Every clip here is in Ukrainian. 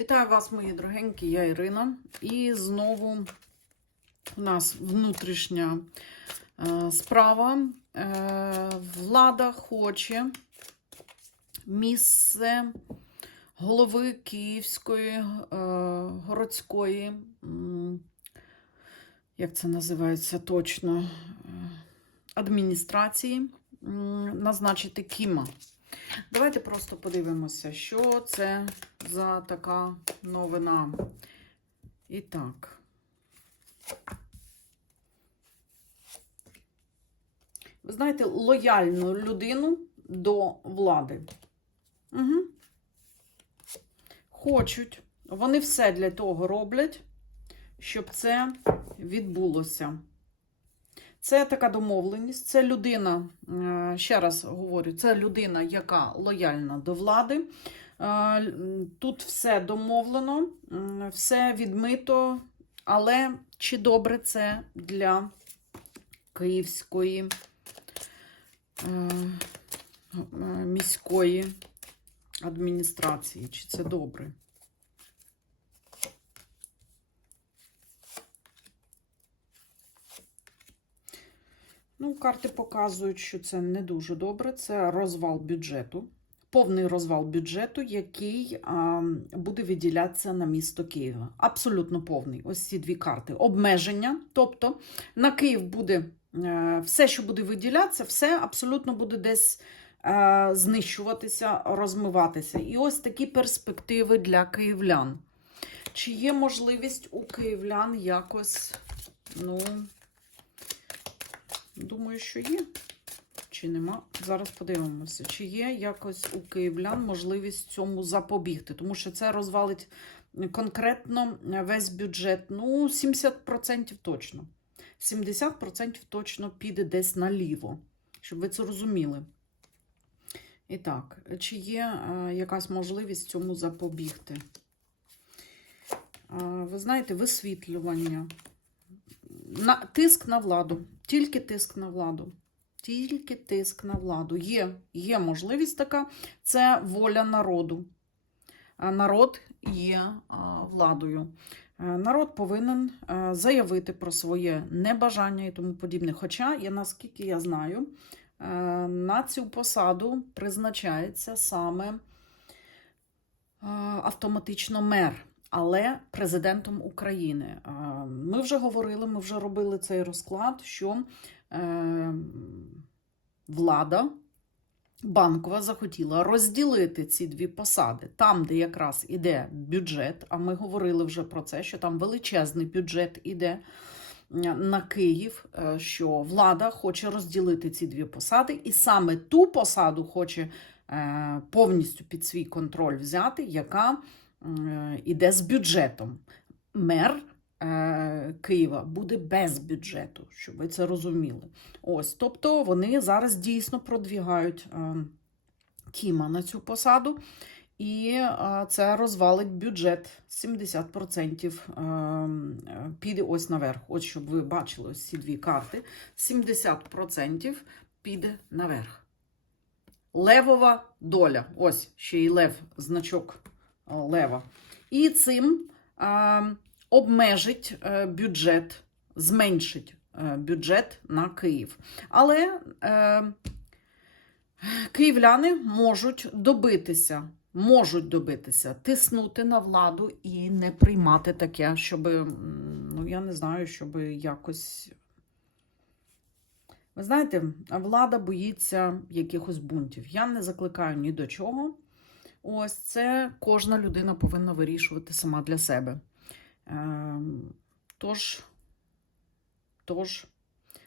Вітаю вас, мої дорогенькі, я Ірина. І знову у нас внутрішня е, справа. Е, влада хоче місце голови Київської е, городської, як це називається точно, адміністрації назначити Кіма. Давайте просто подивимося, що це за така новина. І так. Ви знаєте, лояльну людину до влади. Угу. Хочуть. Вони все для того роблять, щоб це відбулося. Це така домовленість. Це людина, е, ще раз говорю, це людина, яка лояльна до влади. Е, Тут все домовлено, все відмито, але чи добре це для київської е, міської адміністрації? Чи це добре? Ну, карти показують, що це не дуже добре. Це розвал бюджету, повний розвал бюджету, який а, буде виділятися на місто Києва. Абсолютно повний. Ось ці дві карти. Обмеження. Тобто на Київ буде е, все, що буде виділятися, все абсолютно буде десь е, знищуватися, розмиватися. І ось такі перспективи для київлян. Чи є можливість у київлян якось, ну. Думаю, що є. Чи нема? Зараз подивимося, чи є якось у київлян можливість цьому запобігти, тому що це розвалить конкретно весь бюджет. Ну, 70% точно. 70% точно піде десь наліво, щоб ви це розуміли. І так, чи є е, якась можливість цьому запобігти? Е, ви знаєте, висвітлювання. На, тиск на владу. Тільки тиск на владу. Тільки тиск на владу. Є, є можливість така. Це воля народу. Народ є а, владою. Е, Народ повинен е, заявити про своє небажання і тому подібне. Хоча, я, наскільки я знаю, е, на цю посаду призначається саме е, автоматично мер але президентом України. Ми вже говорили, ми вже робили цей розклад, що е, влада банкова захотіла розділити ці дві посади. Там, де якраз іде бюджет, а ми говорили вже про це, що там величезний бюджет іде. На Київ, е, що влада хоче розділити ці дві посади, і саме ту посаду хоче е, повністю під свій контроль взяти, яка е, іде з бюджетом. Мер е, Києва буде без бюджету, щоб ви це розуміли. Ось, тобто вони зараз дійсно продвігають е, Кіма на цю посаду. І е, це розвалить бюджет 70% е, е, піде ось наверх. Ось щоб ви бачили ось ці дві карти. 70% піде наверх. Левова доля. Ось ще й лев, значок е, лева. І цим е, обмежить е, бюджет, зменшить е, бюджет на Київ. Але е, київляни можуть добитися. Можуть добитися, тиснути на владу і не приймати таке, щоб, ну я не знаю, щоб якось. Ви знаєте, влада боїться якихось бунтів. Я не закликаю ні до чого. Ось це кожна людина повинна вирішувати сама для себе. Ем, Тож, тож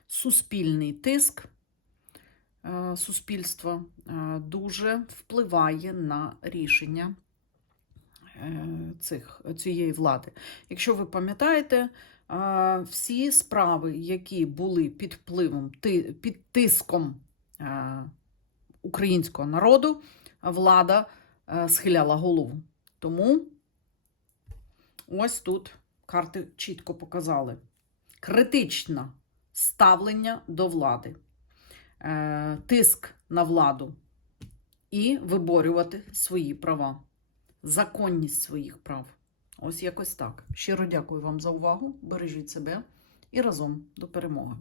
суспільний тиск е, суспільства е, дуже впливає на рішення е, цих, цієї влади. Якщо ви пам'ятаєте, всі справи, які були під впливом, під тиском українського народу, влада схиляла голову. Тому ось тут карти чітко показали. Критичне ставлення до влади, е, тиск на владу і виборювати свої права. законність своїх прав. Ось якось так. Щиро дякую вам за увагу. Бережіть себе і разом до перемоги.